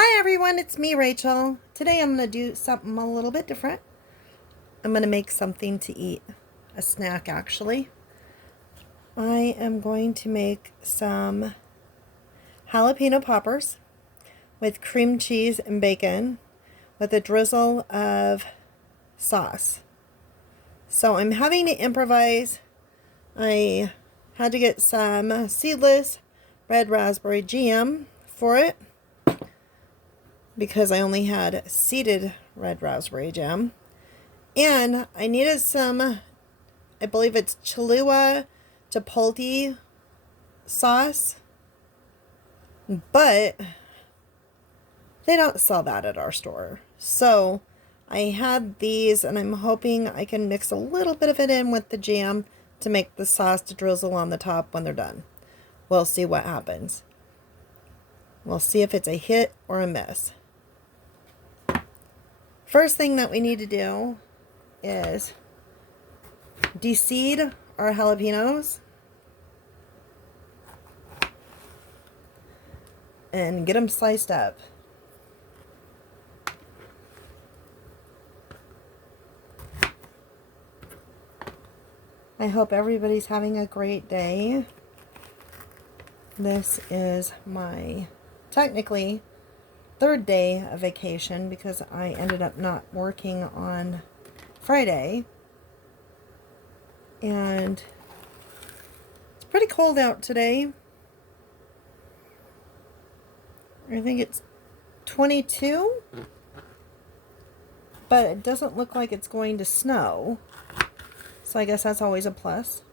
Hi everyone, it's me, Rachel. Today I'm going to do something a little bit different. I'm going to make something to eat, a snack actually. I am going to make some jalapeno poppers with cream cheese and bacon with a drizzle of sauce. So I'm having to improvise. I had to get some seedless red raspberry jam for it, because I only had seeded red raspberry jam. And I needed some, I believe it's Cholula Chipotle sauce, but they don't sell that at our store. So I had these, and I'm hoping I can mix a little bit of it in with the jam to make the sauce to drizzle on the top when they're done. We'll see what happens. We'll see if it's a hit or a miss. First thing that we need to do is de-seed our jalapenos and get them sliced up. I hope everybody's having a great day. This is my technically third day of vacation because I ended up not working on Friday. And it's pretty cold out today. I think it's 22, but it doesn't look like it's going to snow. So I guess that's always a plus.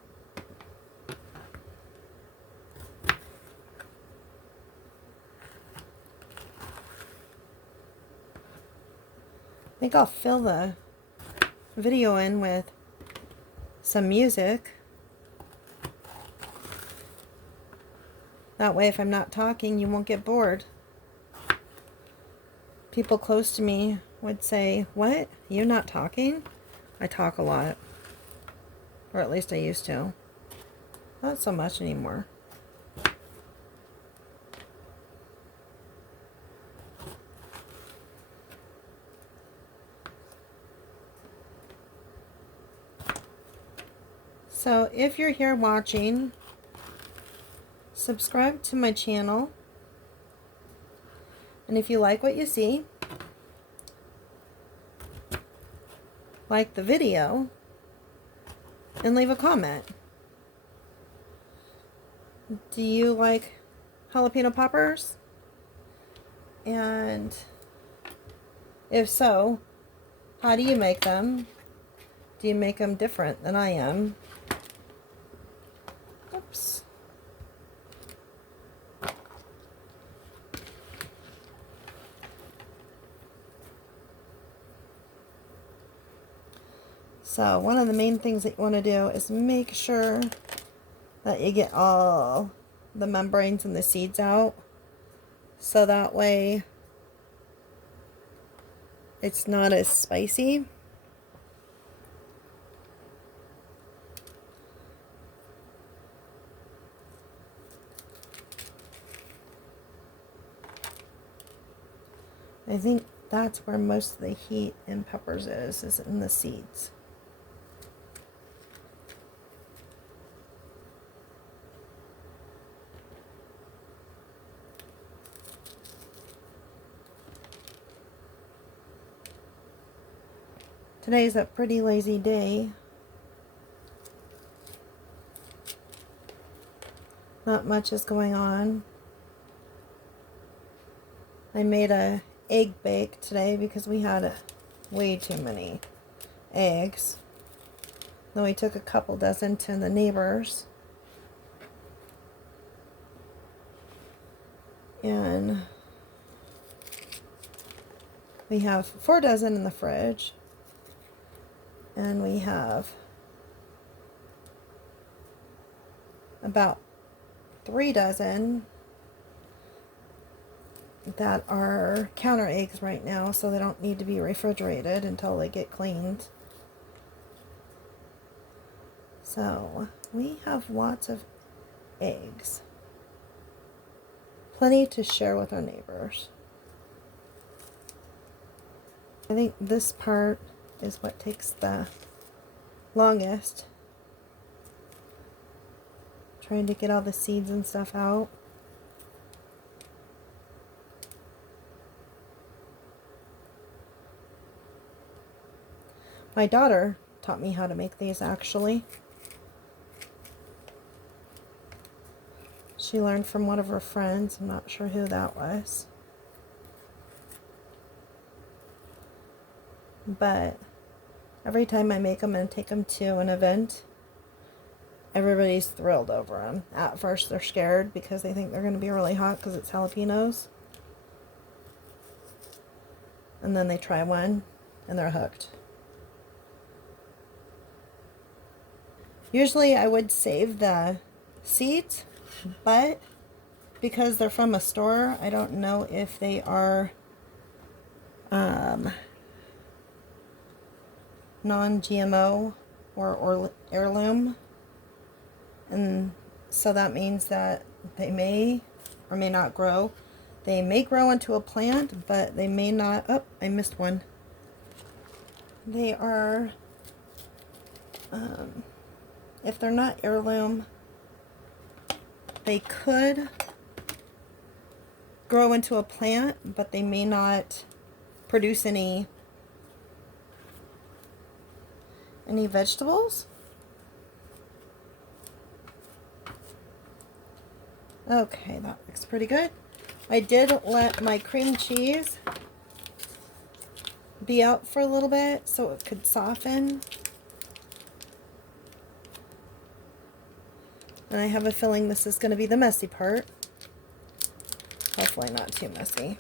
I think I'll fill the video in with some music. That way, if I'm not talking, you won't get bored. People close to me would say, "What? You're not talking?" I talk a lot. Or at least I used to. Not so much anymore. So if you're here watching, subscribe to my channel. And if you like what you see, like the video and leave a comment. Do you like jalapeno poppers? And if so, how do you make them? Do you make them different than I am? Oops. So one of the main things that you want to do is make sure that you get all the membranes and the seeds out. So that way it's not as spicy. I think that's where most of the heat in peppers is in the seeds. Today's a pretty lazy day. Not much is going on. I made a egg bake today because we had way too many eggs. Then we took a couple dozen to the neighbors. And we have 4 dozen in the fridge. And we have about 3 dozen that are counter eggs right now, so they don't need to be refrigerated until they get cleaned. So we have lots of eggs. Plenty to share with our neighbors. I think this part is what takes the longest. Trying to get all the seeds and stuff out. My daughter taught me how to make these actually. She learned from one of her friends. I'm not sure who that was. But every time I make them and take them to an event, everybody's thrilled over them. At first they're scared because they think they're going to be really hot because it's jalapenos. And then they try one and they're hooked. Usually I would save the seeds, but because they're from a store, I don't know if they are non-GMO or heirloom. And so that means that they may or may not grow. They may grow into a plant, but they may not. Oh, I missed one. They are, if they're not heirloom, they could grow into a plant, but they may not produce any vegetables. Okay, that looks pretty good. I did let my cream cheese be out for a little bit so it could soften. And I have a feeling this is going to be the messy part. Hopefully not too messy.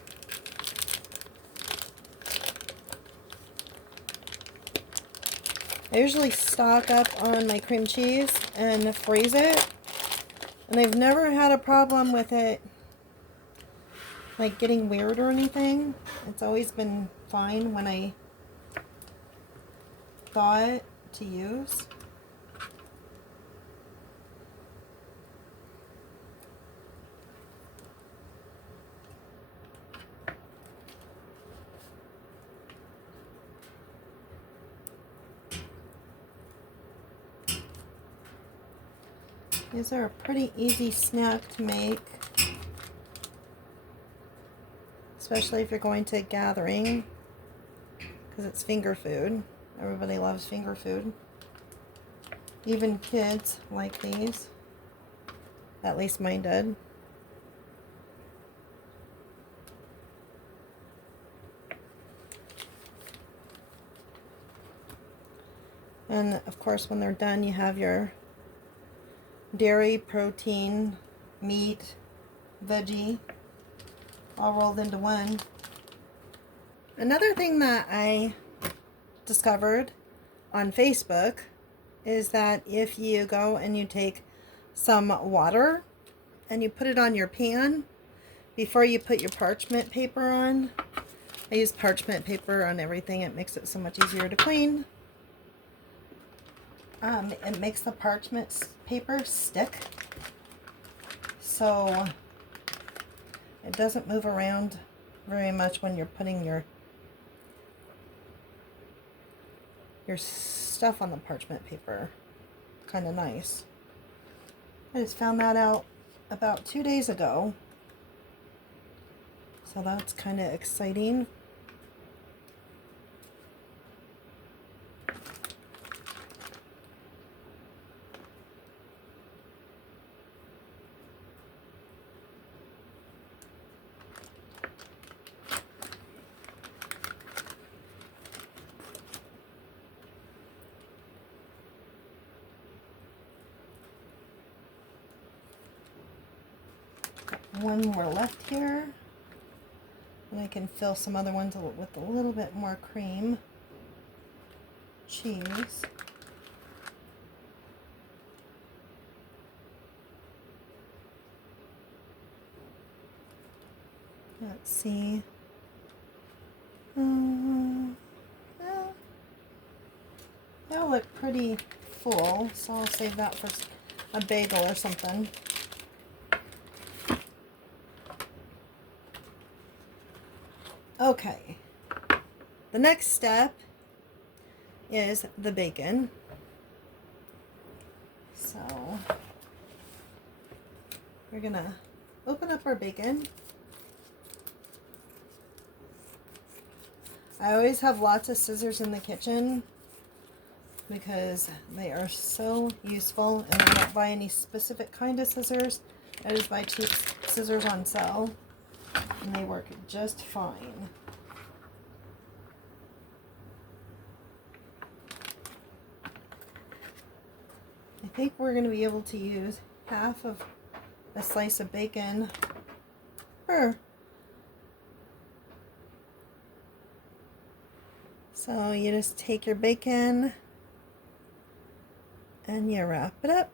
I usually stock up on my cream cheese and freeze it. And I've never had a problem with it like getting weird or anything. It's always been fine when I thaw it to use. These are a pretty easy snack to make, especially if you're going to a gathering, because it's finger food. Everybody loves finger food. Even kids like these. At least mine did. And of course, when they're done, you have your dairy, protein, meat, veggie, all rolled into one. Another thing that I discovered on Facebook is that if you go and you take some water and you put it on your pan before you put your parchment paper on. I use parchment paper on everything. It makes it so much easier to clean. It makes the parchment paper stick, so it doesn't move around very much when you're putting your stuff on the parchment paper. Kind of nice. I just found that out about 2 days ago, so that's kind of exciting. One more left here, and I can fill some other ones with a little bit more cream cheese. Let's see. That'll look pretty full, so I'll save that for a bagel or something. Okay, The next step is the bacon. So we're gonna open up our bacon. I always have lots of scissors in the kitchen because they are so useful, and I don't buy any specific kind of scissors. I just buy cheap scissors on sale, and they work just fine. I think we're going to be able to use half of a slice of bacon per. So you just take your bacon and you wrap it up.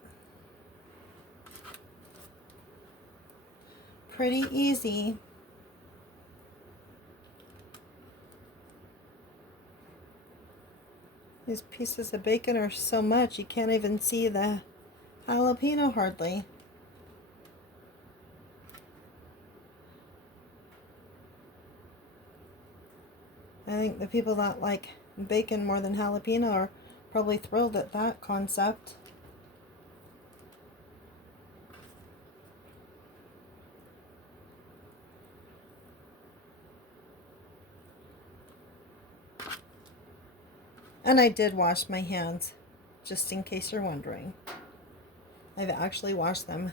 Pretty easy. These pieces of bacon are so much you can't even see the jalapeno hardly. I think the people that like bacon more than jalapeno are probably thrilled at that concept. And I did wash my hands, just in case you're wondering. I've actually washed them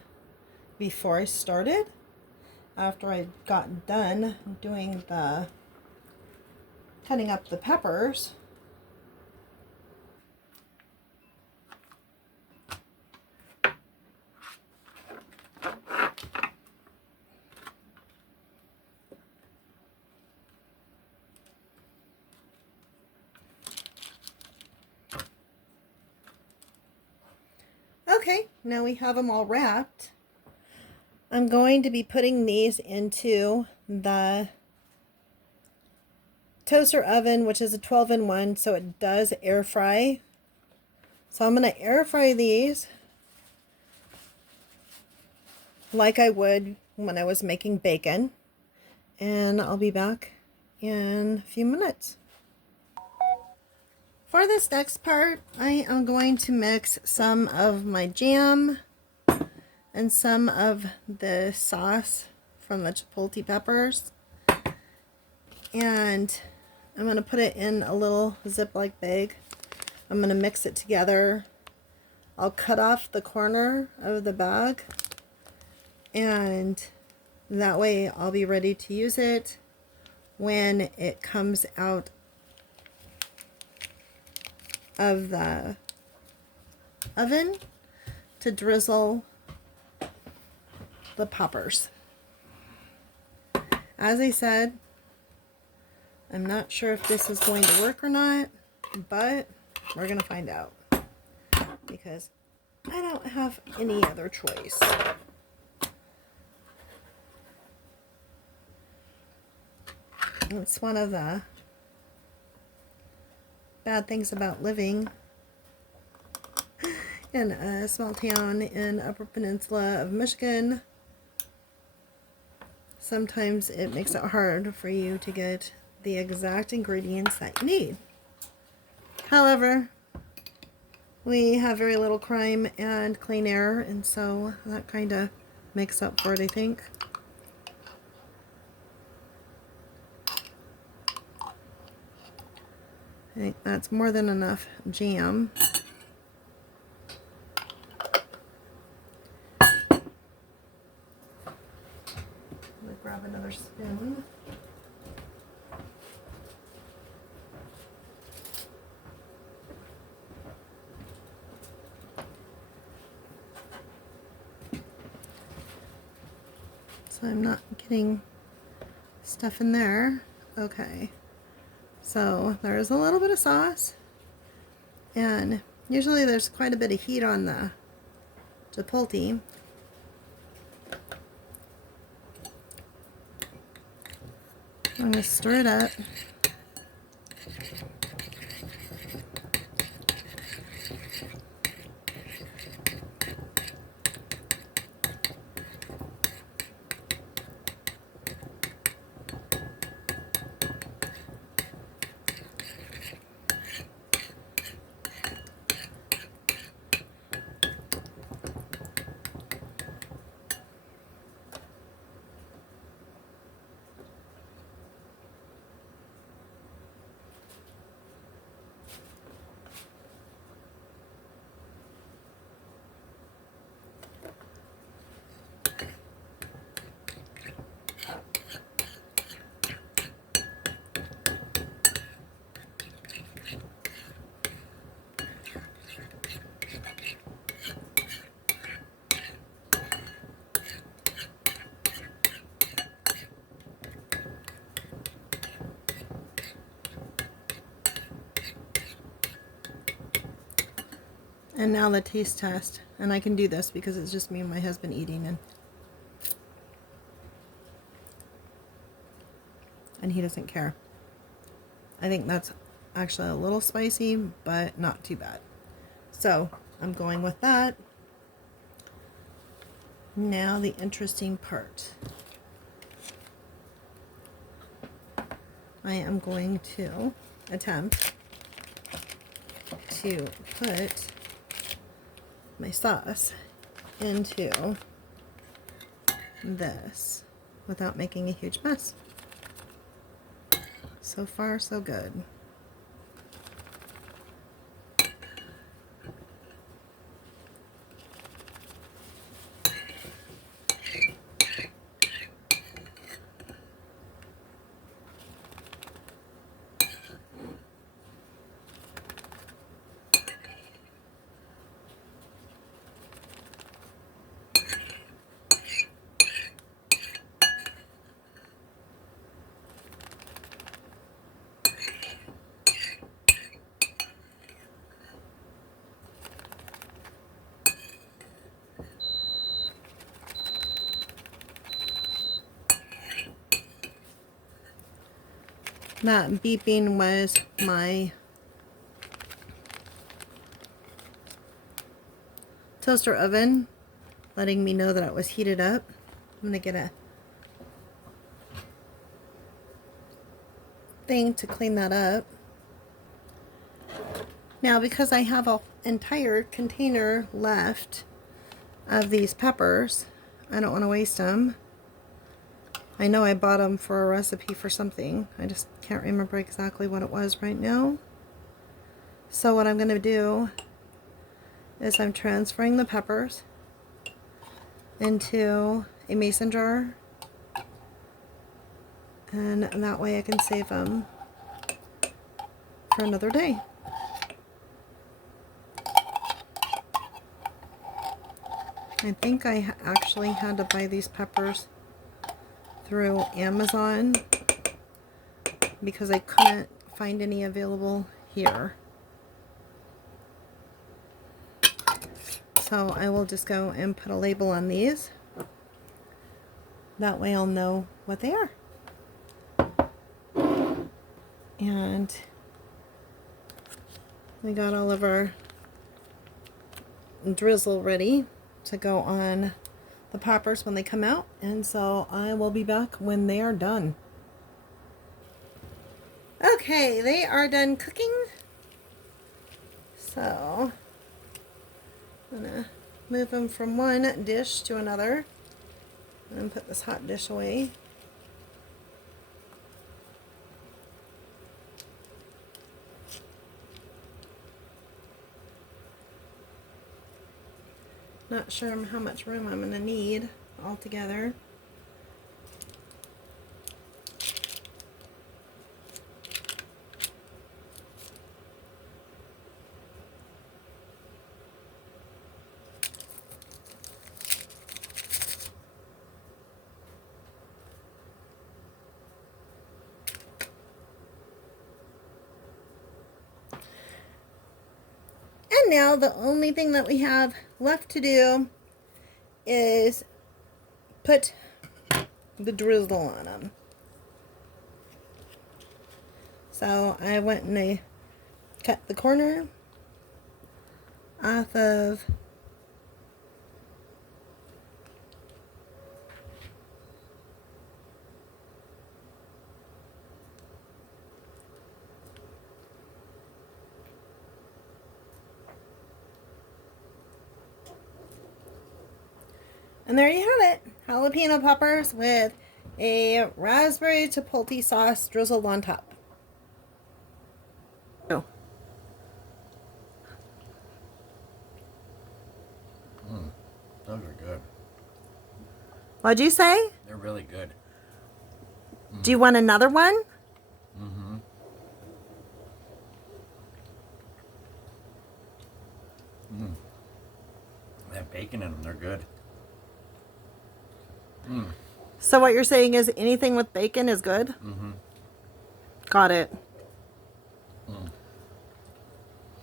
before I started. After I got done doing the cutting up the peppers, okay, now we have them all wrapped. I'm going to be putting these into the toaster oven, which is a 12-in-1, so it does air fry. So I'm going to air fry these like I would when I was making bacon. And I'll be back in a few minutes. For this next part, I am going to mix some of my jam and some of the sauce from the Chipotle peppers. And I'm going to put it in a little Ziploc bag. I'm going to mix it together. I'll cut off the corner of the bag, and that way I'll be ready to use it when it comes out of the oven to drizzle the poppers. As I said, I'm not sure if this is going to work or not, but we're going to find out because I don't have any other choice. It's one of the bad things about living in a small town in Upper Peninsula of Michigan. Sometimes it makes it hard for you to get the exact ingredients that you need. However, we have very little crime and clean air, and so that kind of makes up for it, I think. I think that's more than enough jam. Let me grab another spoon. So I'm not getting stuff in there. Okay. So there's a little bit of sauce, and usually there's quite a bit of heat on the Chipotle. I'm going to stir it up. And now the taste test. And I can do this because it's just me and my husband eating, and he doesn't care. I think that's actually a little spicy, but not too bad. So I'm going with that. Now the interesting part. I am going to attempt to put my sauce into this without making a huge mess. So far, so good. That beeping was my toaster oven letting me know that it was heated up. I'm going to get a thing to clean that up. Now, because I have an entire container left of these peppers, I don't want to waste them. I know I bought them for a recipe for something. I just can't remember exactly what it was right now. So what I'm going to do is I'm transferring the peppers into a mason jar. And that way I can save them for another day. I think I actually had to buy these peppers through Amazon because I couldn't find any available here. So I will just go and put a label on these. That way I'll know what they are. And we got all of our drizzle ready to go on the poppers when they come out, and so I will be back when they are done. Okay, they are done cooking. So I'm gonna move them from one dish to another and put this hot dish away. Not sure how much room I'm going to need altogether. And now the only thing that we have left to do is put the drizzle on them. So I went and I cut the corner off of and there you have it. Jalapeno poppers with a raspberry chipotle sauce drizzled on top. Oh. Those are good. What'd you say? They're really good. Do you want another one? Mm-hmm. They have bacon in them. They're good. So what you're saying is anything with bacon is good? Mm-hmm. Got it.